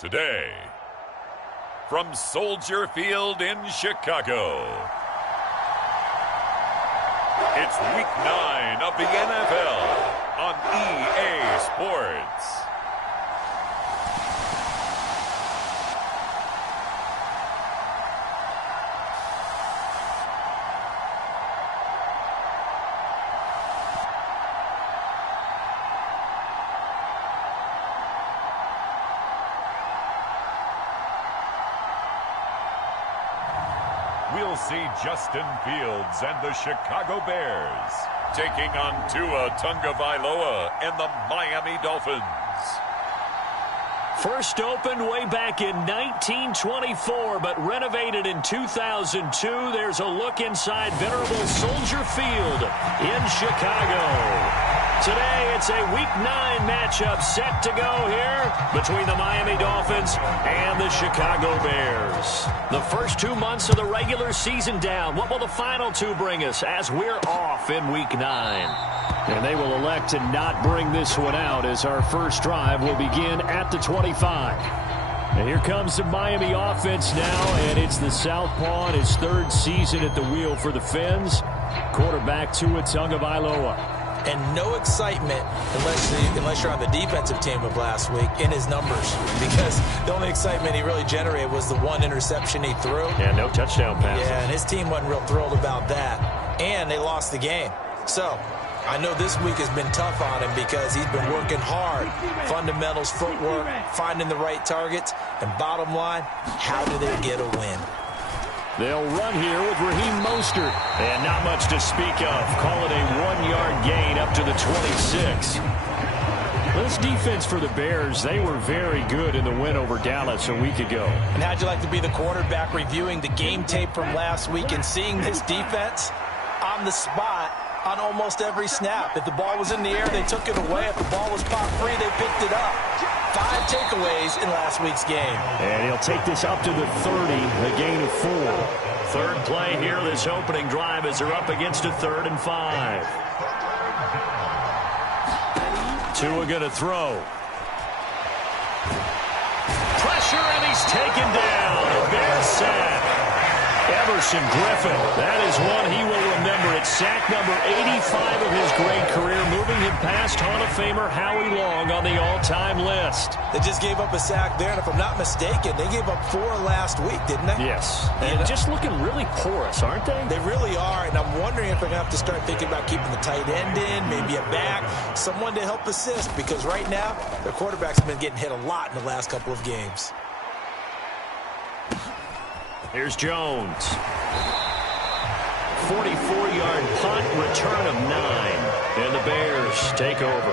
Today, from Soldier Field in Chicago, it's Week 9 of the NFL on EA Sports. We'll see Justin Fields and the Chicago Bears taking on Tua Tagovailoa and the Miami Dolphins. First opened way back in 1924, but renovated in 2002. There's a look inside venerable Soldier Field in Chicago. Today, it's a Week 9 matchup set to go here between the Miami Dolphins and the Chicago Bears. The first 2 months of the regular season down. What will the final two bring us as we're off in Week 9? And they will elect to not bring this one out as our first drive will begin at the 25. And here comes the Miami offense now, and it's the Southpaw in his third season at the wheel for the Fins. Quarterback Tua Tagovailoa. And no excitement unless you're on the defensive team of last week in his numbers, because the only excitement he really generated was the one interception he threw. Yeah, no touchdown passes. Yeah, and his team wasn't real thrilled about that. And they lost the game. So I know this week has been tough on him because he's been working hard. Fundamentals, footwork, finding the right targets. And bottom line, how do they get a win? They'll run here with Raheem Mostert. And not much to speak of. Call it a 1-yard gain up to the 26. This defense for the Bears, they were very good in the win over Dallas a week ago. And how'd you like to be the quarterback reviewing the game tape from last week and seeing this defense on the spot on almost every snap? If the ball was in the air, they took it away. If the ball was pop free, they picked it up. 5 takeaways in last week's game. And he'll take this up to the 30, a gain of 4. Third play here, this opening drive as they're up against a 3rd and 5. Tua gonna throw. Pressure, and he's taken down. A Bears sack. Everson Griffin, that is one he will remember. It's sack number 85 of his great career, moving him past Hall of Famer Howie Long on the all-time list. They just gave up a sack there, and if I'm not mistaken, they gave up 4 last week, didn't they? Yes, and just looking really porous, aren't they? They really are, and I'm wondering if they're going to have to start thinking about keeping the tight end in, maybe a back, someone to help assist, because right now, their quarterback's been getting hit a lot in the last couple of games. Here's Jones. 44-yard punt, return of 9. And the Bears take over.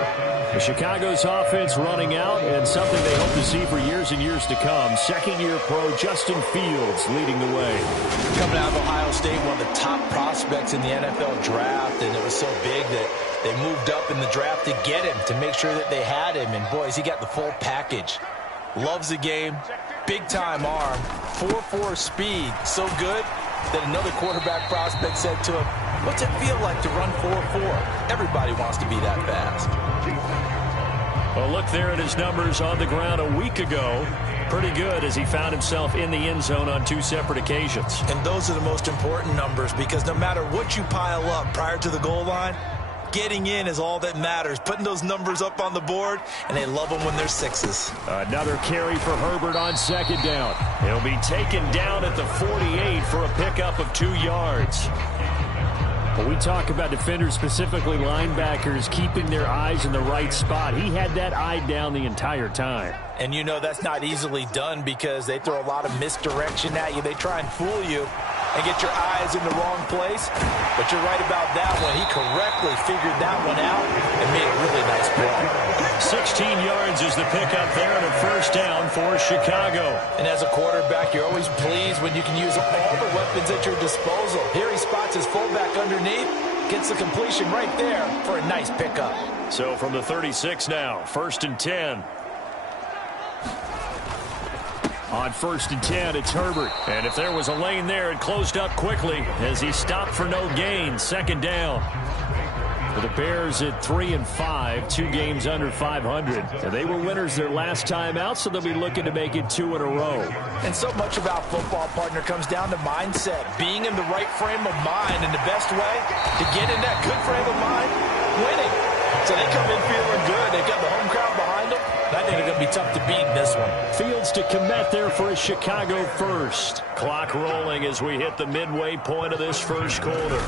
The Chicago's offense running out, and something they hope to see for years and years to come. Second-year pro Justin Fields leading the way. Coming out of Ohio State, one of the top prospects in the NFL draft, and it was so big that they moved up in the draft to get him, to make sure that they had him. And, boys, he got the full package. Loves the game. Big-time arm, 4.4 speed, so good that another quarterback prospect said to him, "What's it feel like to run 4.4? Everybody wants to be that fast." Well, look there at his numbers on the ground a week ago. Pretty good as he found himself in the end zone on 2 separate occasions. And those are the most important numbers, because no matter what you pile up prior to the goal line, getting in is all that matters. Putting those numbers up on the board, and they love them when they're 6s. Another carry for Herbert on second down. He'll be taken down at the 48 for a pickup of 2 yards. When we talk about defenders, specifically linebackers, keeping their eyes in the right spot, he had that eye down the entire time. And you know that's not easily done because they throw a lot of misdirection at you. They try and fool you and get your eyes in the wrong place. But you're right about that one. He correctly figured that one out and made a really nice play. 16 yards is the pickup there and a first down for Chicago. And as a quarterback, you're always pleased when you can use all the weapons at your disposal. Here he spots his fullback underneath, gets the completion right there for a nice pickup. So from the 36 now, 1st and 10. On 1st and 10, it's Herbert. And if there was a lane there, it closed up quickly as he stopped for no gain. 2nd down. Well, the Bears at 3-5, 2 games under 500. And they were winners their last time out, so they'll be looking to make it 2 in a row. And so much about football, partner, comes down to mindset. Being in the right frame of mind, and the best way to get in that good frame of mind, winning. So they come in feeling good. They've got the home crowd behind them. I think it's going to be tough to beat in this one. Fields to commit there for a Chicago first. Clock rolling as we hit the midway point of this first quarter.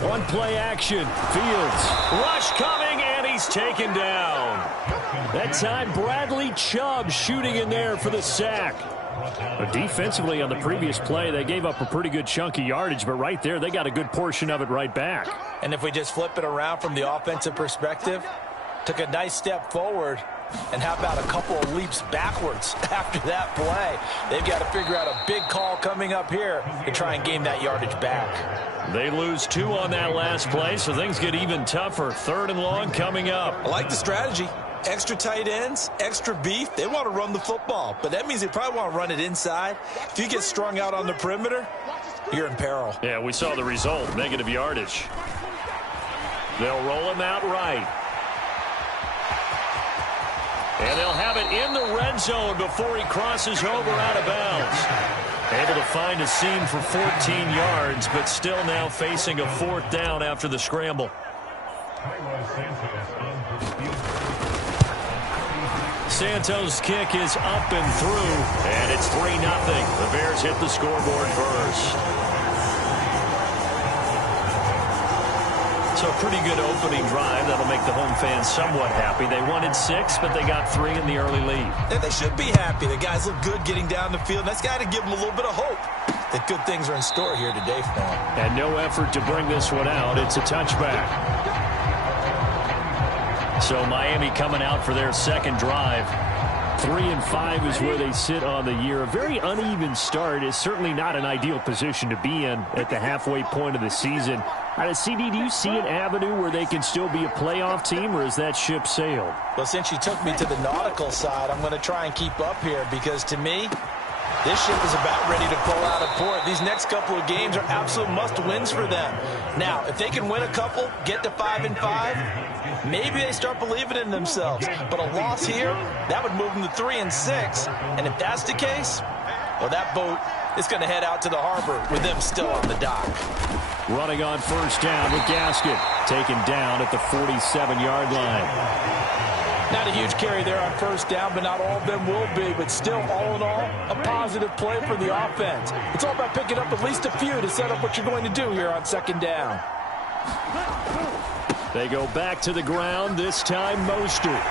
One play action. Fields. Rush coming, and he's taken down. That time, Bradley Chubb shooting in there for the sack. But defensively on the previous play, they gave up a pretty good chunk of yardage, but right there, they got a good portion of it right back. And if we just flip it around from the offensive perspective, took a nice step forward, and how about a couple of leaps backwards after that play? They've got to figure out a big call coming up here to try and gain that yardage back. They lose 2 on that last play, so things get even tougher. 3rd and long coming up. I like the strategy. Extra tight ends, extra beef. They want to run the football, but that means they probably want to run it inside. If you get strung out on the perimeter, you're in peril. Yeah, we saw the result, negative yardage. They'll roll him out right. And they'll have it in the red zone before he crosses over out of bounds. Able to find a seam for 14 yards, but still now facing a 4th down after the scramble. Santos' kick is up and through, and it's 3-0. The Bears hit the scoreboard first. So a pretty good opening drive. That'll make the home fans somewhat happy. They wanted 6, but they got 3 in the early lead. And they should be happy. The guys look good getting down the field. That's got to give them a little bit of hope that good things are in store here today for them. And no effort to bring this one out. It's a touchback. So Miami coming out for their second drive. 3-5 is where they sit on the year. A very uneven start is certainly not an ideal position to be in at the halfway point of the season. CD, do you see an avenue where they can still be a playoff team, or is that ship sailed? Well, since you took me to the nautical side, I'm going to try and keep up here because, to me, this ship is about ready to pull out of port. These next couple of games are absolute must-wins for them. Now, if they can win a couple, get to 5-5, maybe they start believing in themselves. But a loss here, that would move them to 3-6. And if that's the case, well, that boat is going to head out to the harbor with them still on the dock. Running on first down with Gaskin. Taken down at the 47-yard line. Not a huge carry there on first down, but not all of them will be. But still, all in all, a positive play for the offense. It's all about picking up at least a few to set up what you're going to do here on second down. They go back to the ground, this time Mostert.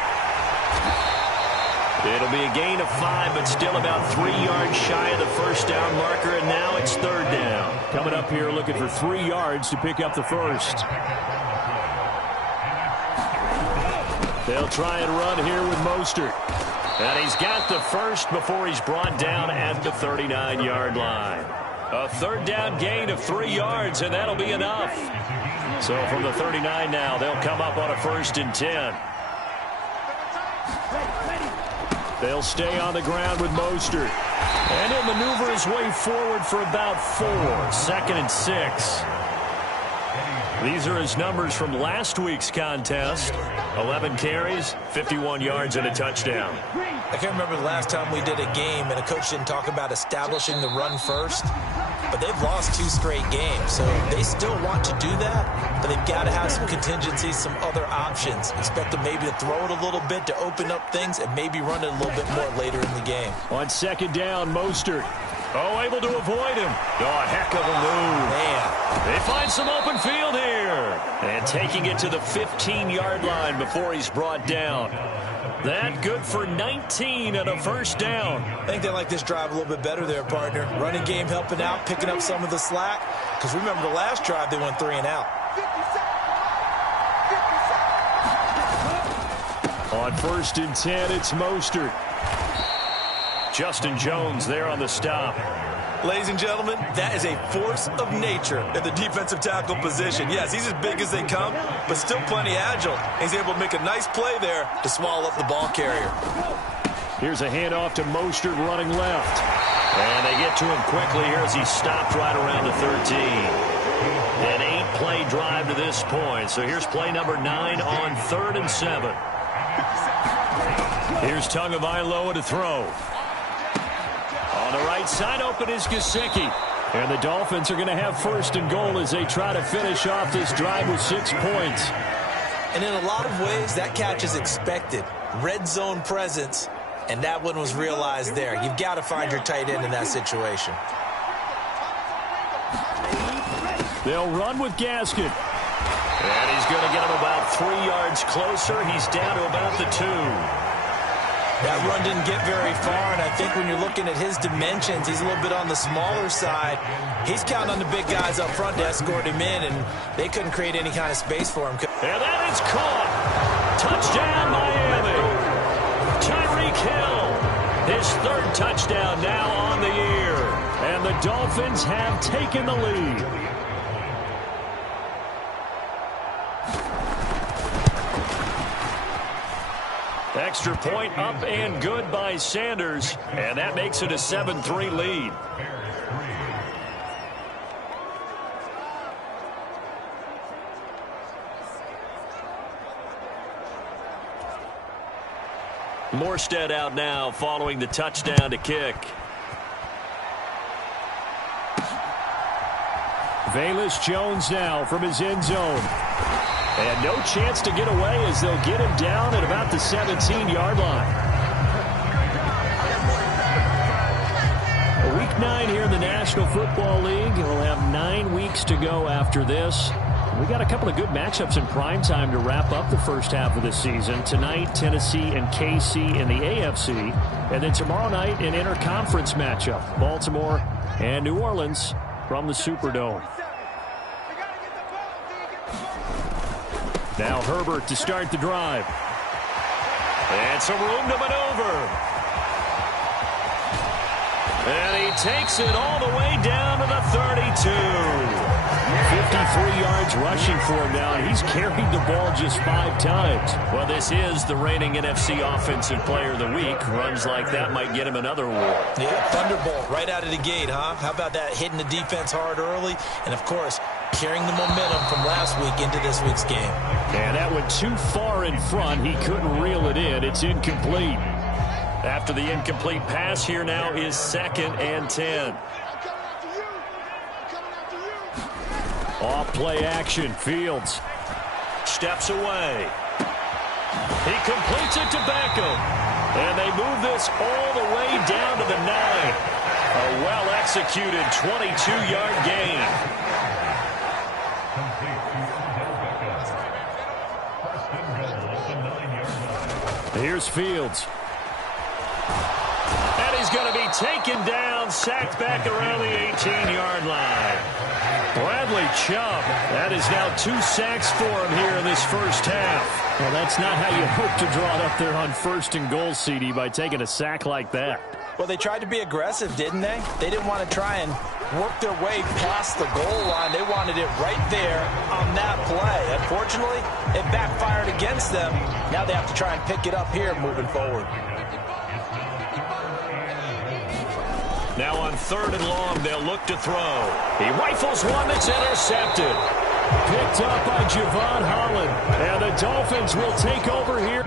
It'll be a gain of 5, but still about 3 yards shy of the first down marker, and now it's 3rd down. Coming up here looking for 3 yards to pick up the first. They'll try and run here with Mostert. And he's got the first before he's brought down at the 39-yard line. A 3rd down gain of 3 yards, and that'll be enough. So from the 39 now, they'll come up on a 1st and 10. They'll stay on the ground with Mostert. And he'll maneuver his way forward for about 4. 2nd and 6. These are his numbers from last week's contest. 11 carries, 51 yards, and a touchdown. I can't remember the last time we did a game and a coach didn't talk about establishing the run first. But they've lost 2 straight games, so they still want to do that. But they've got to have some contingencies, some other options. Expect them maybe to throw it a little bit to open up things and maybe run it a little bit more later in the game. On 2nd down, Mostert. Oh, able to avoid him. Oh, a heck of a move. Man. They find some open field here. And taking it to the 15-yard line before he's brought down. That good for 19 and a 1st down. I think they like this drive a little bit better there, partner. Running game helping out, picking up some of the slack. Because remember the last drive, they went 3 and out. On 1st and 10, it's Mostert. Justin Jones there on the stop. Ladies and gentlemen, that is a force of nature at the defensive tackle position. Yes, he's as big as they come, but still plenty agile. He's able to make a nice play there to swallow up the ball carrier. Here's a handoff to Mostert running left. And they get to him quickly here as he stopped right around the 13. An 8-play drive to this point. So here's play number 9 on 3rd and 7. Here's Tagovailoa to throw. On the right side, open is Gesicki. And the Dolphins are going to have 1st and goal as they try to finish off this drive with 6 points. And in a lot of ways, that catch is expected. Red zone presence, and that one was realized there. You've got to find your tight end in that situation. They'll run with Gaskin. And he's going to get him about 3 yards closer. He's down to about the 2. That run didn't get very far, and I think when you're looking at his dimensions, he's a little bit on the smaller side. He's counting on the big guys up front to escort him in, and they couldn't create any kind of space for him. And that is caught. Touchdown, Miami. Tyreek Hill, his 3rd touchdown now on the year. And the Dolphins have taken the lead. Extra point up and good by Sanders, and that makes it a 7-3 lead. Morstead out now following the touchdown to kick. Velus Jones now from his end zone. And no chance to get away as they'll get him down at about the 17-yard line. Week 9 here in the National Football League. We'll have 9 weeks to go after this. We got a couple of good matchups in prime time to wrap up the first half of the season. Tonight, Tennessee and KC in the AFC. And then tomorrow night, an interconference matchup. Baltimore and New Orleans from the Superdome. Now Herbert to start the drive. And some room to maneuver. And he takes it all the way down to the 32. 53 yards rushing for him now. He's carried the ball just 5 times. Well, this is the reigning NFC Offensive Player of the Week. Runs like that might get him another award. Yeah, thunderbolt right out of the gate, huh? How about that, hitting the defense hard early? And, of course, carrying the momentum from last week into this week's game. And that went too far in front. He couldn't reel it in. It's incomplete. After the incomplete pass, here now is 2nd and 10. Off play action. Fields steps away. He completes it to Beckham. And they move this all the way down to the 9. A well-executed 22-yard gain. Here's Fields. And he's going to be taken down, sacked back around the 18-yard line. Bradley Chubb, that is now 2 sacks for him here in this first half. Well, that's not how you hope to draw it up there on 1st and goal, CD, by taking a sack like that. Well, they tried to be aggressive, didn't they? They didn't want to try and work their way past the goal line. They wanted it right there on that play. Unfortunately, it backfired against them. Now they have to try and pick it up here moving forward. Now on 3rd and long, they'll look to throw. He rifles one that's intercepted. Picked up by Javon Holland. And the Dolphins will take over here.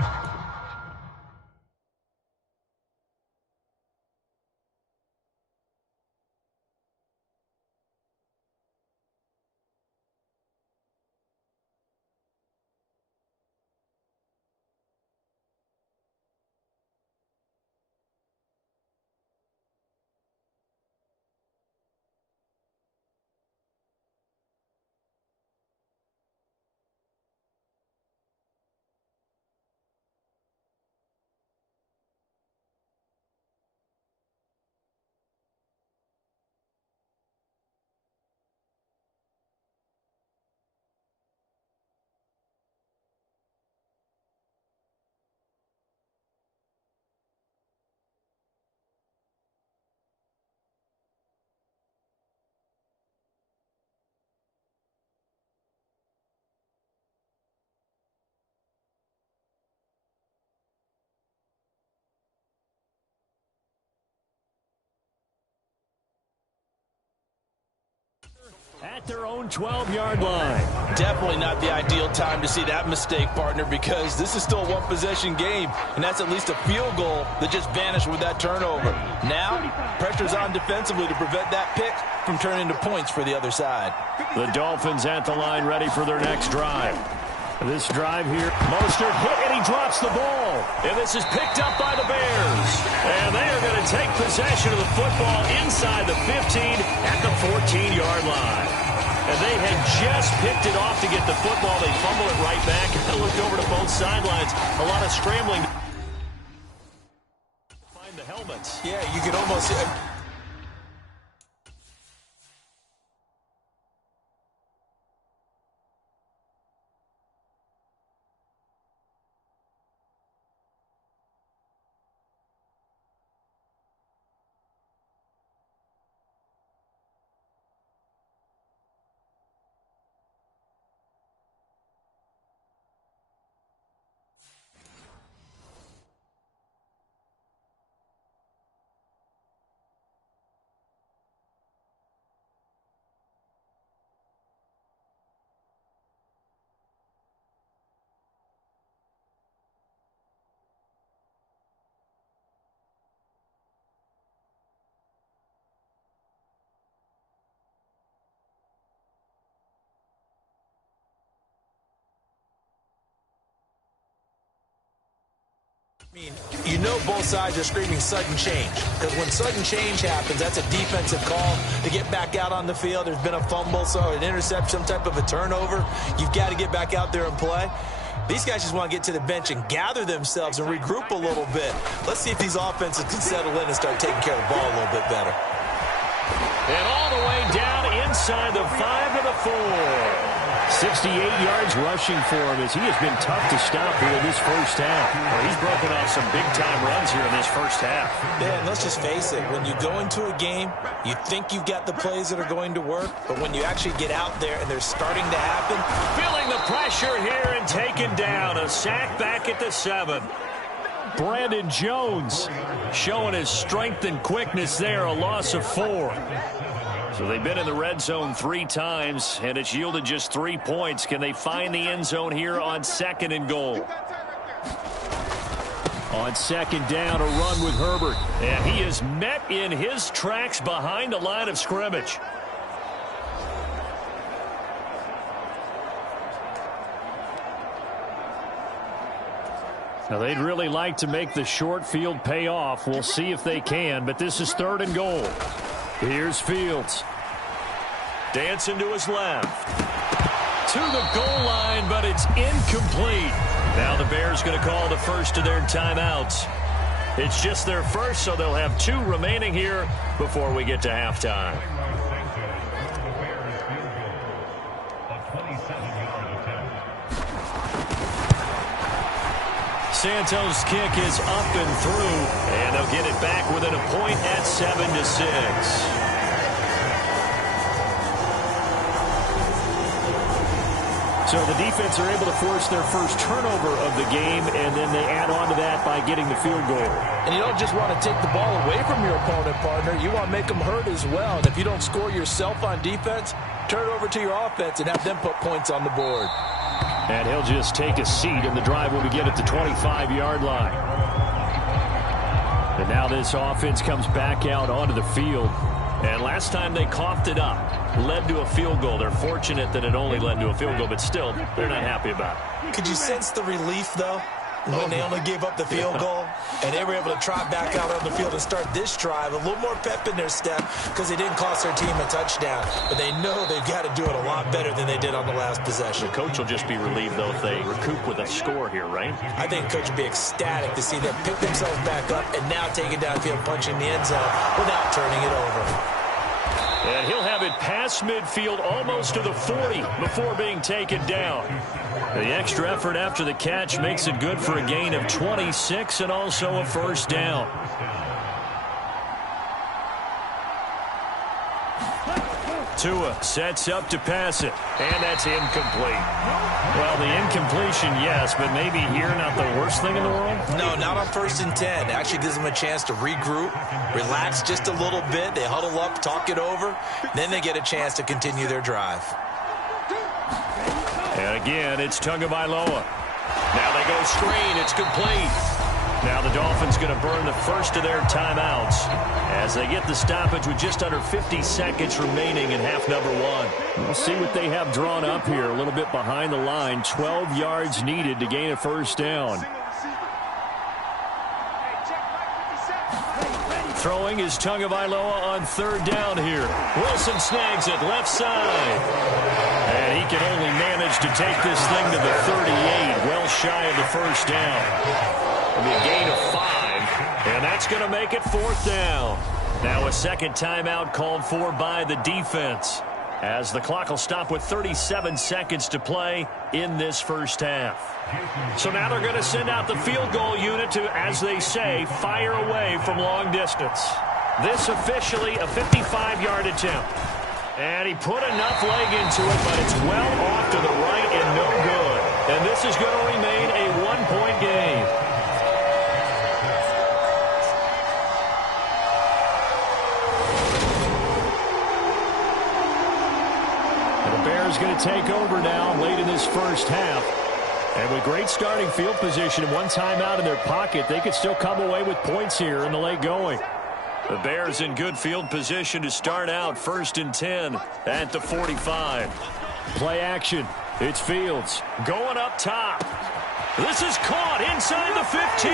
at their own 12-yard line. Definitely not the ideal time to see that mistake, partner, because this is still a one-possession game, and that's at least a field goal that just vanished with that turnover. Now, pressure's on defensively to prevent that pick from turning into points for the other side. The Dolphins at the line ready for their next drive. This drive here, Mostert hit and he drops the ball. And this is picked up by the Bears. And they are going to take possession of the football inside the 15 at the 14-yard line. And they had just picked it off to get the football. They fumble it right back. I looked over to both sidelines. A lot of scrambling to find the helmets. Yeah, you could almost... I mean, you know both sides are screaming sudden change, because when sudden change happens, that's a defensive call to get back out on the field. There's been a fumble, so an interception, some type of a turnover. You've got to get back out there and play. These guys just want to get to the bench and gather themselves and regroup a little bit. Let's see if these offenses can settle in and start taking care of the ball a little bit better. And all the way down inside the 5 to the 4. 68 yards rushing for him as he has been tough to stop here in this first half. Well, he's broken off some big-time runs here in this first half. Yeah, and let's just face it. When you go into a game, you think you've got the plays that are going to work, but when you actually get out there and they're starting to happen. Feeling the pressure here and taken down. A sack back at the 7. Brandon Jones showing his strength and quickness there, a loss of 4. So they've been in the red zone 3 times, and it's yielded just 3 points. Can they find the end zone here on 2nd and goal? On 2nd down, a run with Herbert. And he is met in his tracks behind the line of scrimmage. Now, they'd really like to make the short field pay off. We'll see if they can, but this is 3rd and goal. Here's Fields. Dancing to his left. To the goal line, but it's incomplete. Now the Bears going to call the first of their timeouts. It's just their first, so they'll have 2 remaining here before we get to halftime. Santos' kick is up and through, and they'll get it back within a point at 7-6. So the defense are able to force their first turnover of the game, and then they add on to that by getting the field goal. And you don't just want to take the ball away from your opponent, partner. You want to make them hurt as well. And if you don't score yourself on defense, turn it over to your offense and have them put points on the board. And he'll just take a seat in the drive when we get at the 25-yard line. And now this offense comes back out onto the field. And last time they coughed it up, led to a field goal. They're fortunate that it only led to a field goal, but still, they're not happy about it. Could you sense the relief, though, when they only gave up the field goal and they were able to trot back out on the field and start this drive? A little more pep in their step because they didn't cost their team a touchdown. But they know they've got to do it a lot better than they did on the last possession. The coach will just be relieved, though, if they recoup with a score here, right? I think the coach will be ecstatic to see them pick themselves back up and now take it downfield, punching the end zone without turning it over. And he'll have it past midfield almost to the 40 before being taken down. The extra effort after the catch makes it good for a gain of 26 and also a first down. Tua sets up to pass it, and that's incomplete. Well, the incompletion, yes, but maybe here not the worst thing in the world? No, not on 1st and 10. It actually gives them a chance to regroup, relax just a little bit. They huddle up, talk it over, then they get a chance to continue their drive. And again, it's Tagovailoa. Now they go screen. It's complete. Now the Dolphins going to burn the first of their timeouts as they get the stoppage with just under 50 seconds remaining in half number one. We'll see what they have drawn up here. A little bit behind the line. 12 yards needed to gain a first down. Throwing is Tagovailoa on 3rd down here. Wilson snags it left side. And he can only manage to take this thing to the 38, well shy of the first down. It'll be a gain of 5, and that's going to make it 4th down. Now a second timeout called for by the defense, as the clock will stop with 37 seconds to play in this first half. So now they're going to send out the field goal unit to, as they say, fire away from long distance. This officially a 55-yard attempt. And he put enough leg into it, but it's well off to the right and no good. And this is going to remain a 1-point game. Bears going to take over now late in this first half. And with great starting field position and one timeout in their pocket, they could still come away with points here in the late going. The Bears in good field position to start out 1st and 10 at the 45. Play action. It's Fields going up top. This is caught inside the 15.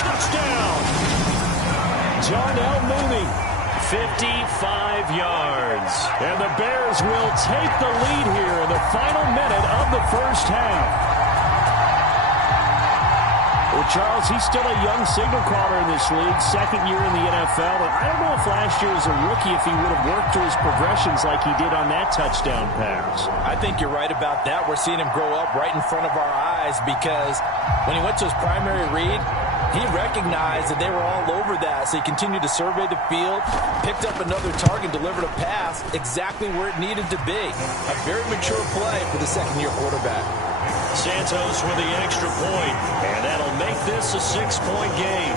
Touchdown. Darnell Mooney. 55 yards. And the Bears will take the lead here in the final minute of the first half. Well, Charles, he's still a young signal caller in this league, 2nd year in the NFL. And I don't know if last year as a rookie if he would have worked through his progressions like he did on that touchdown pass. I think you're right about that. We're seeing him grow up right in front of our eyes because when he went to his primary read, he recognized that they were all over that, so he continued to survey the field, picked up another target, delivered a pass exactly where it needed to be. A very mature play for the 2nd-year quarterback. Santos with the extra point, and that'll make this a 6-point game.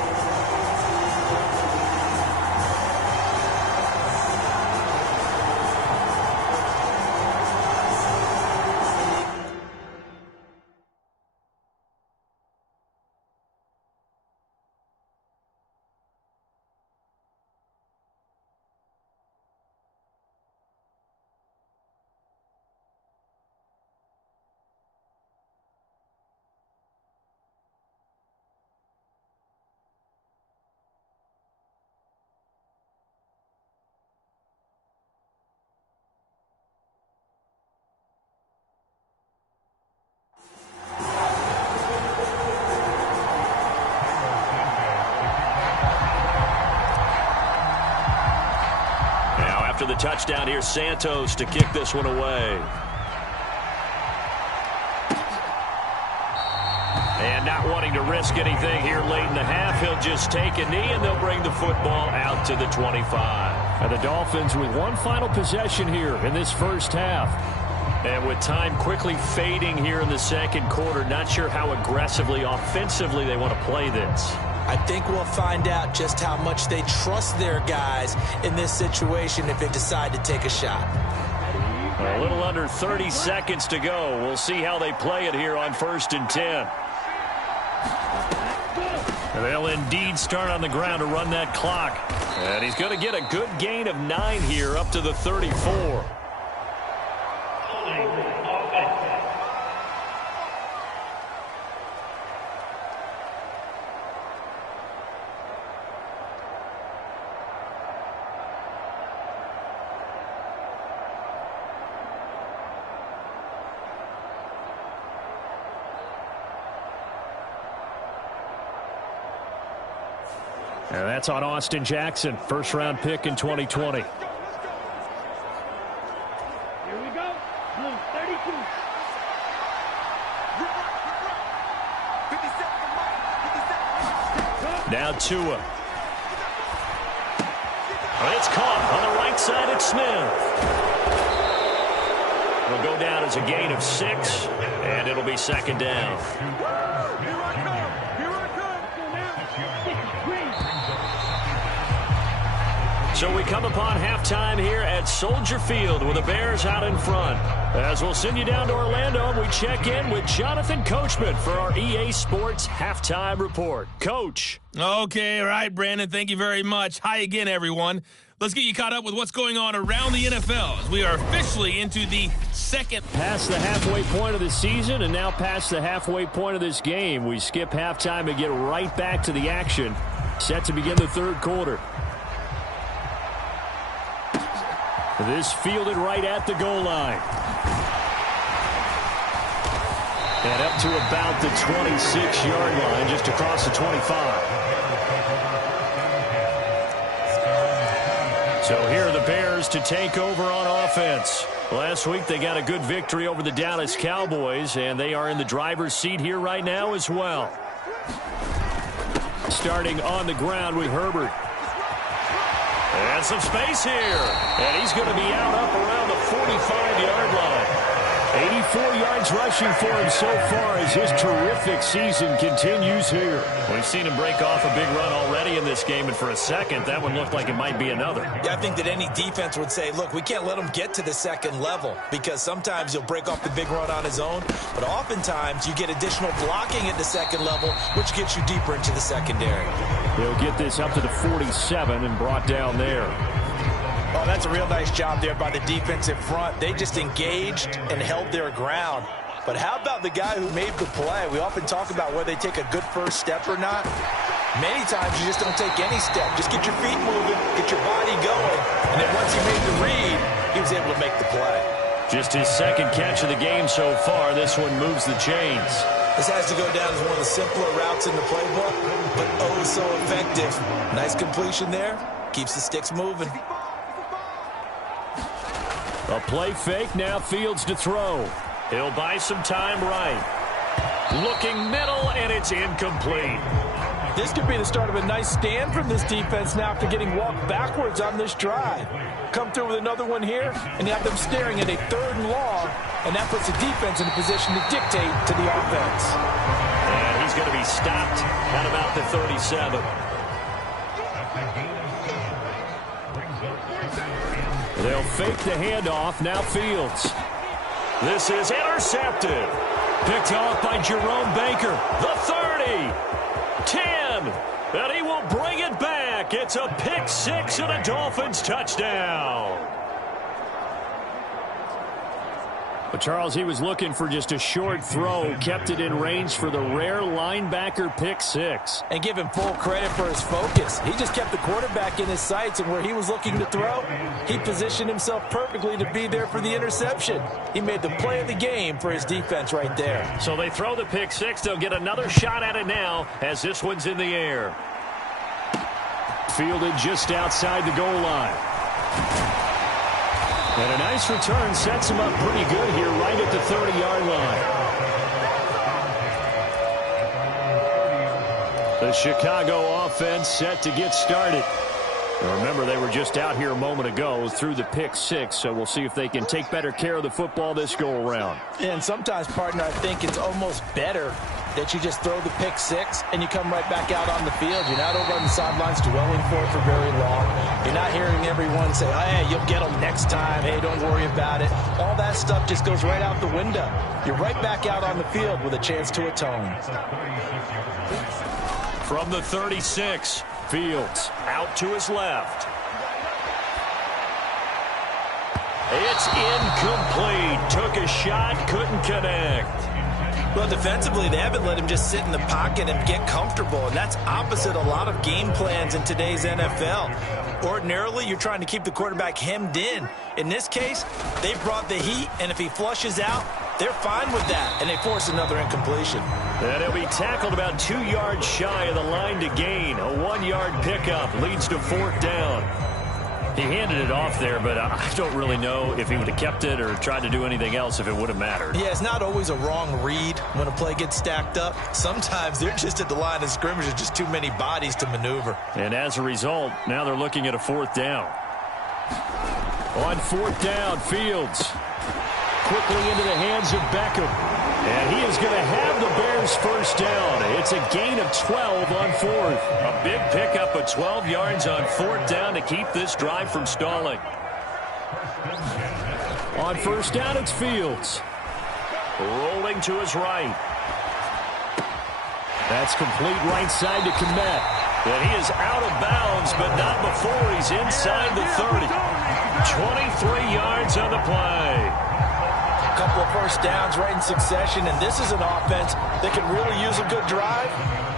The touchdown here, Santos to kick this one away. And not wanting to risk anything here late in the half, he'll just take a knee and they'll bring the football out to the 25. And the Dolphins with one final possession here in this first half. And with time quickly fading here in the 2nd quarter, not sure how aggressively, offensively they want to play this. I think we'll find out just how much they trust their guys in this situation if they decide to take a shot. A little under 30 seconds to go. We'll see how they play it here on 1st and 10. And they'll indeed start on the ground to run that clock. And he's going to get a good gain of 9 here up to the 34. And that's on Austin Jackson, first-round pick in 2020. Here we go. Blue 32. Now Tua. It's caught on the right right side, it's Smith. It'll go down as a gain of 6, and it'll be second down. So we come upon halftime here at Soldier Field with the Bears out in front. As we'll send you down to Orlando, and we check in with Jonathan Coachman for our EA Sports Halftime Report. Coach. Okay, all right, Brandon, thank you very much. Hi again, everyone. Let's get you caught up with what's going on around the NFL as we are officially into the second. Past the halfway point of the season and now past the halfway point of this game. We skip halftime and get right back to the action. Set to begin the third quarter. This fielded right at the goal line. And up to about the 26-yard line, just across the 25. So here are the Bears to take over on offense. Last week they got a good victory over the Dallas Cowboys, and they are in the driver's seat here right now as well. Starting on the ground with Herbert. And some space here. And he's going to be out up around the 45-yard line. 84 yards rushing for him so far as his terrific season continues here. We've seen him break off a big run already in this game, and for a second, that one looked like it might be another. Yeah, I think that any defense would say, look, we can't let him get to the second level because sometimes he'll break off the big run on his own, but oftentimes you get additional blocking at the second level, which gets you deeper into the secondary. He'll get this up to the 47 and brought down there. Oh, that's a real nice job there by the defensive front. They just engaged and held their ground. But how about the guy who made the play? We often talk about whether they take a good first step or not. Many times you just don't take any step. Just get your feet moving, get your body going, and then once he made the read, he was able to make the play. Just his second catch of the game so far. This one moves the chains. This has to go down as one of the simpler routes in the playbook, but oh so effective. Nice completion there. Keeps the sticks moving. A play fake, now Fields to throw. He'll buy some time right. Looking middle, and it's incomplete. This could be the start of a nice stand from this defense now after getting walked backwards on this drive. Come through with another one here, and you have them staring at a 3rd and long, and that puts the defense in a position to dictate to the offense. And he's going to be stopped at about the 37. They'll fake the handoff. Now Fields. This is intercepted. Picked off by Jerome Baker. The 30. 10. And he will bring it back. It's a pick 6 and a Dolphins touchdown. But Charles, he was looking for just a short throw, kept it in range for the rare linebacker pick 6. And give him full credit for his focus. He just kept the quarterback in his sights, and where he was looking to throw, he positioned himself perfectly to be there for the interception. He made the play of the game for his defense right there. So they throw the pick 6. They'll get another shot at it now as this one's in the air. Fielded just outside the goal line. And a nice return sets him up pretty good here right at the 30-yard line. The Chicago offense set to get started. Now remember, they were just out here a moment ago through the pick 6, so we'll see if they can take better care of the football this go-around. And sometimes, partner, I think it's almost better that you just throw the pick 6 and you come right back out on the field. You're not over on the sidelines dwelling for it for very long. You're not hearing everyone say, hey, you'll get them next time. Hey, don't worry about it. All that stuff just goes right out the window. You're right back out on the field with a chance to atone. From the 36, Fields out to his left. It's incomplete. Took a shot, couldn't connect. Well, defensively, they haven't let him just sit in the pocket and get comfortable, and that's opposite a lot of game plans in today's NFL. Ordinarily, you're trying to keep the quarterback hemmed in. In this case, they brought the heat, and if he flushes out, they're fine with that, and they force another incompletion. And he'll be tackled about 2 yards shy of the line to gain. A 1-yard pickup leads to 4th down. He handed it off there, but I don't really know if he would have kept it or tried to do anything else if it would have mattered. Yeah, it's not always a wrong read when a play gets stacked up. Sometimes they're just at the line of scrimmage with just too many bodies to maneuver. And as a result, now they're looking at a 4th down. On 4th down, Fields quickly into the hands of Beckham. And he is going to have the Bears first down. It's a gain of 12 on 4th. A big pickup of 12 yards on 4th down to keep this drive from stalling. On 1st down, it's Fields. Rolling to his right. That's complete right side to Kmet. And he is out of bounds, but not before he's inside the 30. 23 yards on the play. A couple of first downs right in succession, and this is an offense that can really use a good drive,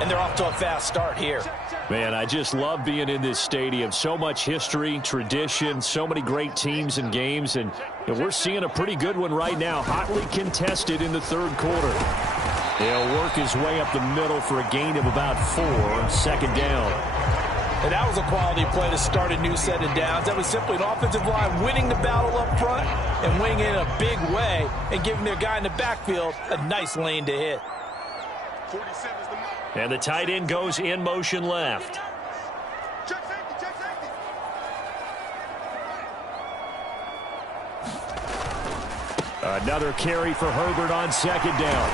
and they're off to a fast start here. Man, I just love being in this stadium. So much history, tradition, so many great teams and games, and we're seeing a pretty good one right now, hotly contested in the 3rd quarter. He'll work his way up the middle for a gain of about 4 on 2nd down. And that was a quality play to start a new set of downs. That was simply an offensive line winning the battle up front and winning it in a big way and giving their guy in the backfield a nice lane to hit. And the tight end goes in motion left. Another carry for Herbert on 2nd down.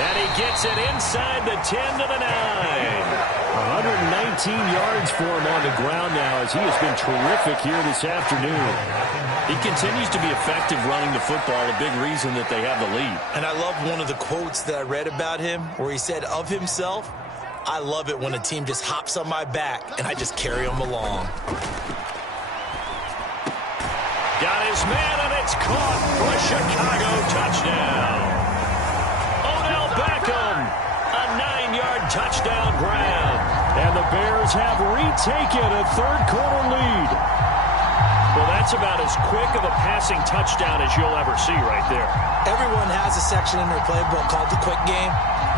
And he gets it inside the 10 to the 9. 119 yards for him on the ground now as he has been terrific here this afternoon. He continues to be effective running the football, a big reason that they have the lead. And I love one of the quotes that I read about him where he said of himself, "I love it when a team just hops on my back and I just carry them along." Got his man, and it's caught for a Chicago touchdown. Odell Beckham, a 9-yard touchdown grab. And the Bears have retaken a 3rd quarter lead. Well, that's about as quick of a passing touchdown as you'll ever see right there. Everyone has a section in their playbook called the quick game.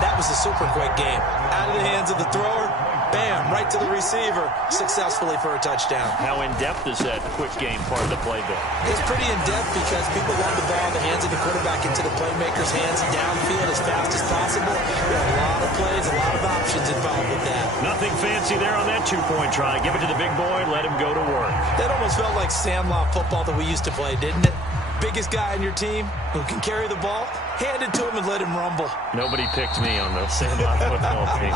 That was a super quick game. Out of the hands of the thrower, bam, right to the receiver, successfully for a touchdown. How in-depth is that quick game part of the playbook? It's pretty in-depth because people want the ball in the hands of the quarterback into the playmaker's hands downfield as fast as possible. There are a lot of plays, a lot of options involved with that. Nothing fancy there on that 2-point try. Give it to the big boy, let him go to work. That almost felt like Sandlot football that we used to play, didn't it? Biggest guy on your team who can carry the ball, hand it to him and let him rumble. Nobody picked me on the Sandlot football team.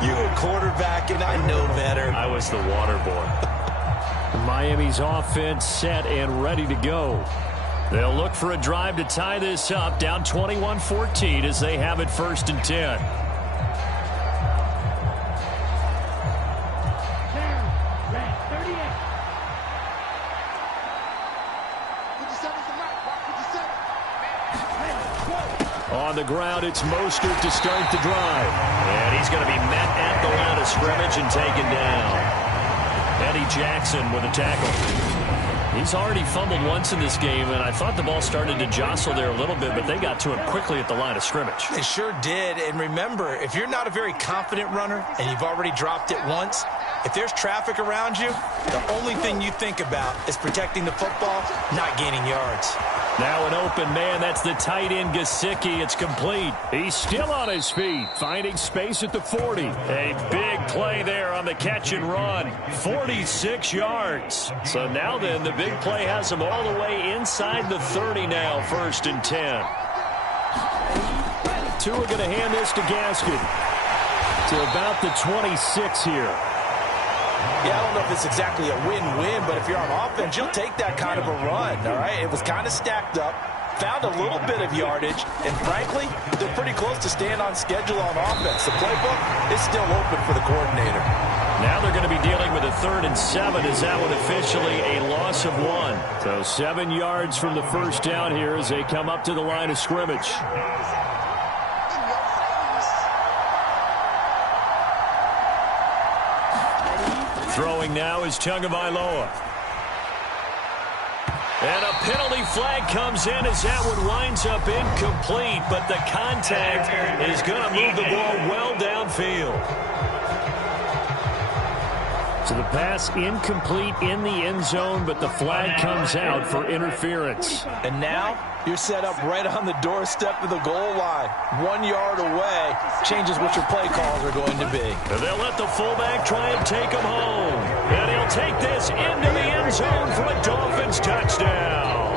You were quarterback, and I know better. I was the water boy. Miami's offense set and ready to go. They'll look for a drive to tie this up, down 21-14 as they have it 1st and 10. On the ground, it's Mostert to start the drive. And he's going to be met at the line of scrimmage and taken down. Eddie Jackson with a tackle. He's already fumbled once in this game, and I thought the ball started to jostle there a little bit, but they got to him quickly at the line of scrimmage. They sure did. And remember, if you're not a very confident runner and you've already dropped it once, if there's traffic around you, the only thing you think about is protecting the football, not gaining yards. Now an open man, that's the tight end Gesicki. It's complete. He's still on his feet, finding space at the 40. A big play there on the catch and run. 46 yards. So now then, the big play has him all the way inside the 30 now, 1st and 10. Two are going to hand this to Gaskin to about the 26 here. Yeah, I don't know if it's exactly a win-win, but if you're on offense, you'll take that kind of a run, all right? It was kind of stacked up, found a little bit of yardage, and frankly, they're pretty close to staying on schedule on offense. The playbook is still open for the coordinator. Now they're going to be dealing with a 3rd and 7. Is that one officially a loss of 1? So 7 yards from the first down here as they come up to the line of scrimmage. Throwing now is Tagovailoa. And a penalty flag comes in as that one winds up incomplete, but the contact is going to move the ball well downfield. So the pass incomplete in the end zone, but the flag comes out for interference. And now you're set up right on the doorstep of the goal line. 1 yard away changes what your play calls are going to be. And they'll let the fullback try and take him home. And he'll will take this into the end zone for a Dolphins touchdown.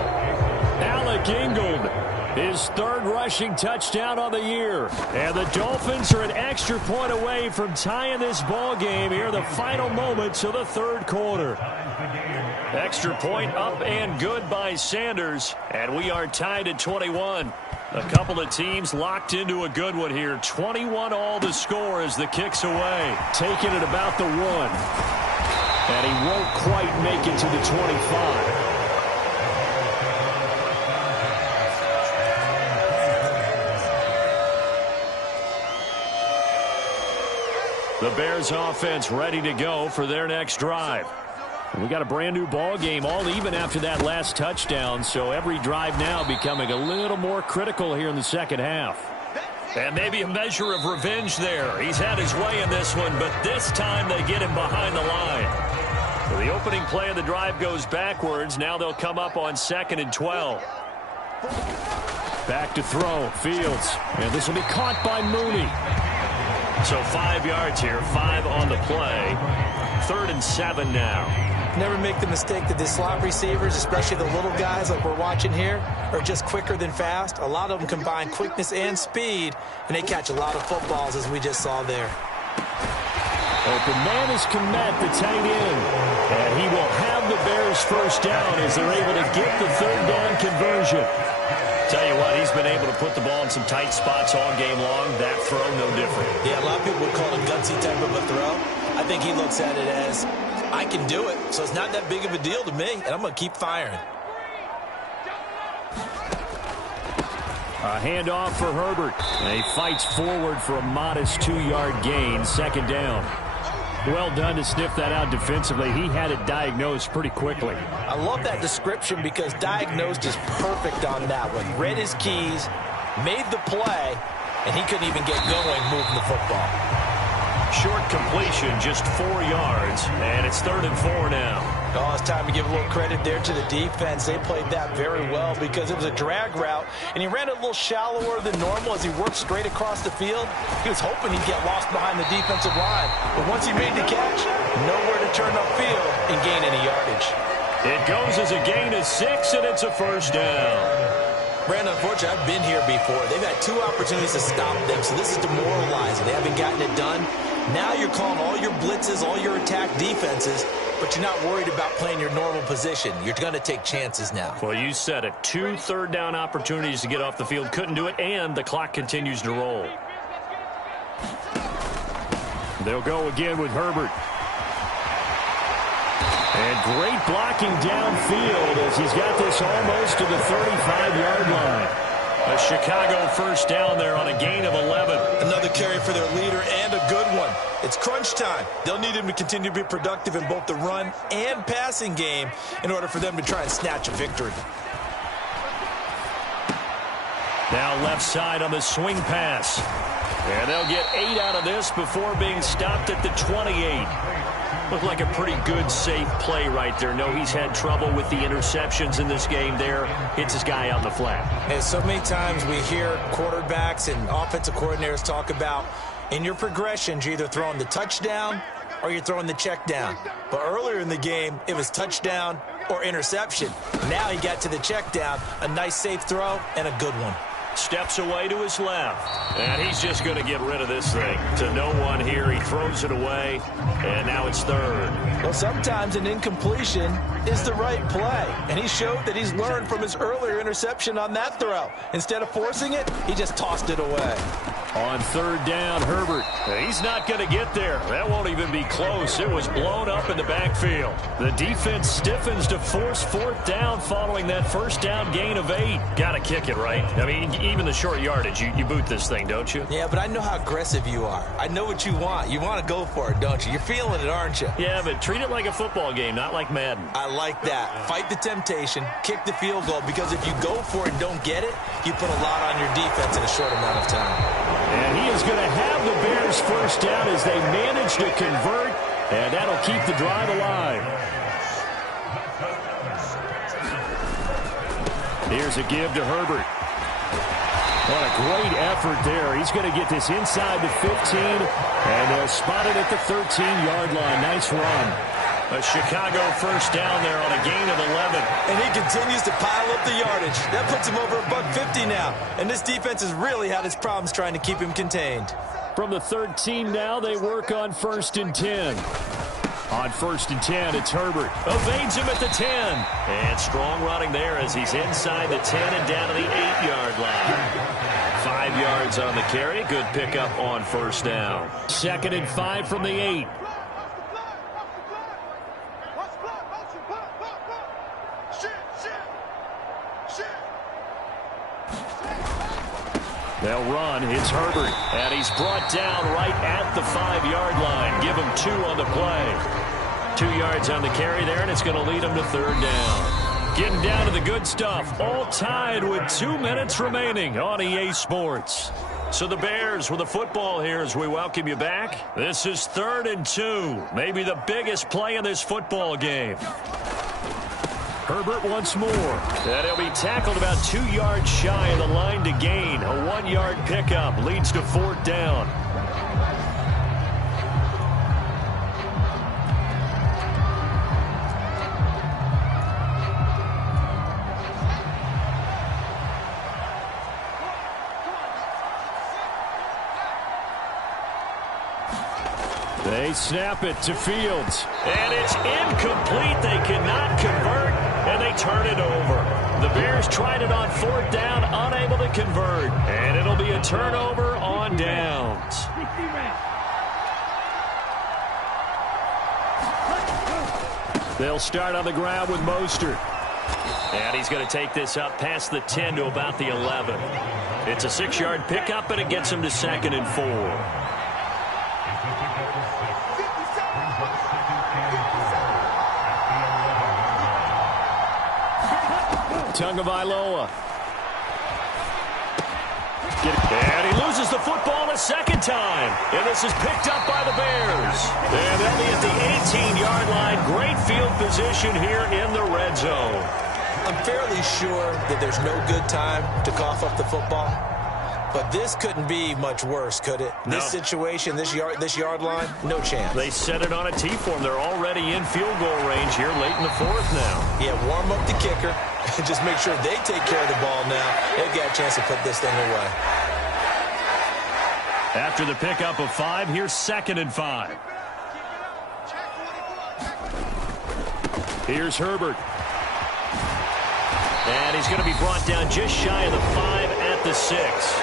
Alec Ingold, his third rushing touchdown on the year. And the Dolphins are an extra point away from tying this ball game here in the final moments of the third quarter. Extra point up and good by Sanders. And we are tied at 21. A couple of teams locked into a good one here. 21 all to score as the kick's away. Taking it about the 1. And he won't quite make it to the 25. The Bears offense ready to go for their next drive. We got a brand new ball game, all even after that last touchdown, so every drive now becoming a little more critical here in the second half. And maybe a measure of revenge there. He's had his way in this one, but this time they get him behind the line. So the opening play of the drive goes backwards. Now they'll come up on 2nd and 12. Back to throw, Fields. And this will be caught by Mooney. So 5 yards here, 5 on the play. 3rd and 7 now. Never make the mistake that the slot receivers, especially the little guys like we're watching here, are just quicker than fast. A lot of them combine quickness and speed, and they catch a lot of footballs, as we just saw there. Open man is Kmet, the tight end. And he will have the Bears first down as they're able to get the third down conversion. Tell you what, he's been able to put the ball in some tight spots all game long. That throw, no different. Yeah, a lot of people would call it a gutsy type of a throw. I think he looks at it as, I can do it, so it's not that big of a deal to me, and I'm going to keep firing. A handoff for Herbert. And he fights forward for a modest 2-yard gain, 2nd down. Well done to sniff that out defensively. He had it diagnosed pretty quickly. I love that description because diagnosed is perfect on that one. Read his keys, made the play, and he couldn't even get going moving the football. Short completion, just 4 yards, and it's 3rd and 4 now. Oh, it's time to give a little credit there to the defense. They played that very well because it was a drag route, and he ran it a little shallower than normal as he worked straight across the field. He was hoping he'd get lost behind the defensive line, but once he made the catch, nowhere to turn upfield and gain any yardage. It goes as a gain of 6, and it's a first down. Brandon, unfortunately, I've been here before. They've had 2 opportunities to stop them, so this is demoralizing. They haven't gotten it done. Now you're calling all your blitzes, all your attack defenses, but you're not worried about playing your normal position. You're going to take chances now. Well, you said it. 2 third-down opportunities to get off the field. Couldn't do it, and the clock continues to roll. They'll go again with Herbert. And great blocking downfield as he's got this almost to the 35-yard line. A Chicago first down there on a gain of 11. Another carry for their leader and a good one. It's crunch time. They'll need him to continue to be productive in both the run and passing game in order for them to try and snatch a victory. Now left side on the swing pass. And they'll get 8 out of this before being stopped at the 28. Looked like a pretty good, safe play right there. No, he's had trouble with the interceptions in this game there. Hits his guy out in the flat. And so many times we hear quarterbacks and offensive coordinators talk about in your progressions, you're either throwing the touchdown or you're throwing the check down. But earlier in the game, it was touchdown or interception. Now he got to the check down, a nice safe throw and a good one. Steps away to his left. And he's just going to get rid of this thing. To no one here. He throws it away. And now it's 3rd. Well, sometimes an incompletion is the right play. And he showed that he's learned from his earlier interception on that throw. Instead of forcing it, he just tossed it away. On 3rd down, Herbert. He's not going to get there. That won't even be close. It was blown up in the backfield. The defense stiffens to force 4th down following that first down gain of 8. Got to kick it, right? I mean, even the short yardage, you boot this thing, don't you? Yeah, but I know how aggressive you are. I know what you want. You want to go for it, don't you? You're feeling it, aren't you? Yeah, but treat it like a football game, not like Madden. I like that. Fight the temptation, kick the field goal, because if you go for it and don't get it, you put a lot on your defense in a short amount of time. And he is going to have the Bears first down as they manage to convert, and that'll keep the drive alive. Here's a give to Herbert. What a great effort there. He's going to get this inside the 15, and they'll spot it at the 13-yard line. Nice run. A Chicago first down there on a gain of 11. And he continues to pile up the yardage. That puts him over $150 now. And this defense has really had its problems trying to keep him contained. From the 13 now, they work on 1st and 10. On 1st and 10, it's Herbert. Evades him at the 10. And strong running there as he's inside the 10 and down to the 8-yard line. 5 yards on the carry. Good pickup on 1st down. 2nd and 5 from the 8. They'll run. It's Herbert. And he's brought down right at the 5-yard line. Give him 2 on the play. 2 yards on the carry there, and it's going to lead him to 3rd down. Getting down to the good stuff. All tied with 2 minutes remaining on EA Sports. So the Bears with the football here as we welcome you back. This is 3rd and 2. Maybe the biggest play in this football game. Herbert once more. And he'll be tackled about 2 yards shy of the line to gain. A 1-yard pickup leads to 4th down. They snap it to Fields. And it's incomplete. They cannot convert, and they turn it over. The Bears tried it on 4th down, unable to convert. And it'll be a turnover on downs. They'll start on the ground with Mostert. And he's going to take this up past the 10 to about the 11. It's a 6-yard pickup, and it gets him to 2nd and 4. Tagovailoa. And he loses the football a second time. And this is picked up by the Bears. And they'll be at the 18-yard line. Great field position here in the red zone. I'm fairly sure that there's no good time to cough up the football. But this couldn't be much worse, could it? No. This situation, this yard line, no chance. They set it on a T-form. They're already in field goal range here late in the 4th now. Yeah, warm up the kicker. Just make sure they take care of the ball now. They've got a chance to put this thing away. After the pickup of 5, here's 2nd and 5. Here's Herbert. And he's going to be brought down just shy of the 5 at the 6.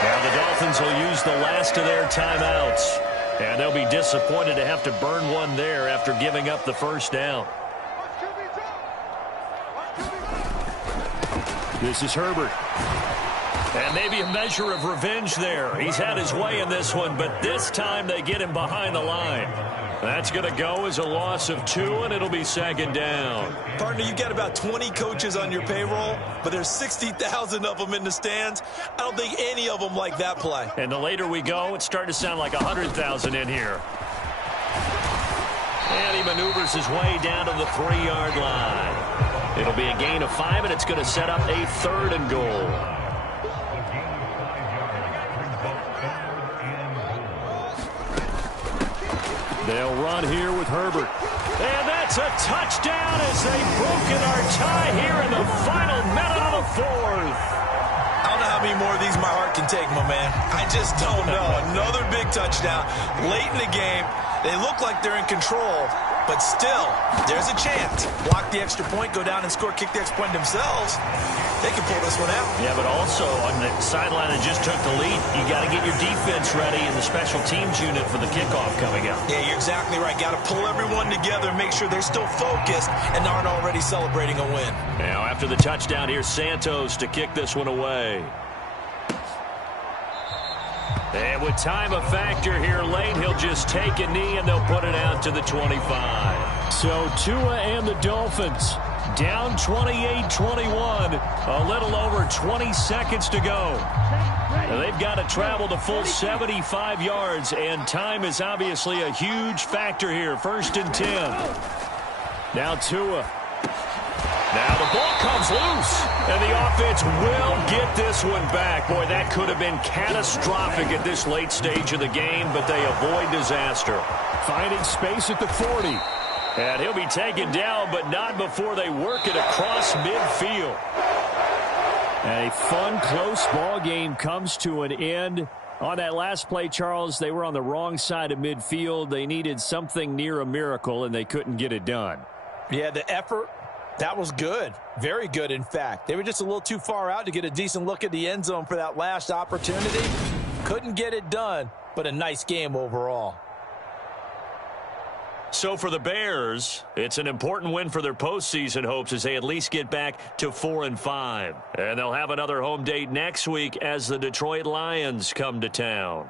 Now the Dolphins will use the last of their timeouts. And they'll be disappointed to have to burn one there after giving up the 1st down. This is Herbert. And maybe a measure of revenge there. He's had his way in this one, but this time they get him behind the line. That's going to go as a loss of 2, and it'll be 2nd down. Partner, you got about 20 coaches on your payroll, but there's 60,000 of them in the stands. I don't think any of them like that play. And the later we go, it's starting to sound like 100,000 in here. And he maneuvers his way down to the 3-yard line. It'll be a gain of 5, and it's going to set up a 3rd and goal. They'll run here with Herbert. And that's a touchdown as they've broken our tie here in the final minute of the 4th. I don't know how many more of these my heart can take, my man. I just don't know. Another big touchdown late in the game. They look like they're in control, but still, there's a chance. Block the extra point, go down and score, kick the extra point themselves. They can pull this one out. Yeah, but also on the sideline that just took the lead, you got to get your defense ready in the special teams unit for the kickoff coming up. Yeah, you're exactly right. Got to pull everyone together and make sure they're still focused and aren't already celebrating a win. Now, after the touchdown, here's Santos to kick this one away. And with time a factor here late, he'll just take a knee and they'll put it out to the 25. So Tua and the Dolphins down 28-21. A little over 20 seconds to go. Now they've got to travel the full 75 yards, and time is obviously a huge factor here. 1st and 10. Now Tua. Now the ball comes loose, and the offense will get this one back. Boy, that could have been catastrophic at this late stage of the game, but they avoid disaster. Finding space at the 40. And he'll be taken down, but not before they work it across midfield. A fun, close ball game comes to an end. On that last play, Charles, they were on the wrong side of midfield. They needed something near a miracle, and they couldn't get it done. Yeah, the effort, that was good. Very good, in fact. They were just a little too far out to get a decent look at the end zone for that last opportunity. Couldn't get it done, but a nice game overall. So for the Bears, it's an important win for their postseason hopes as they at least get back to 4-5. And they'll have another home date next week as the Detroit Lions come to town.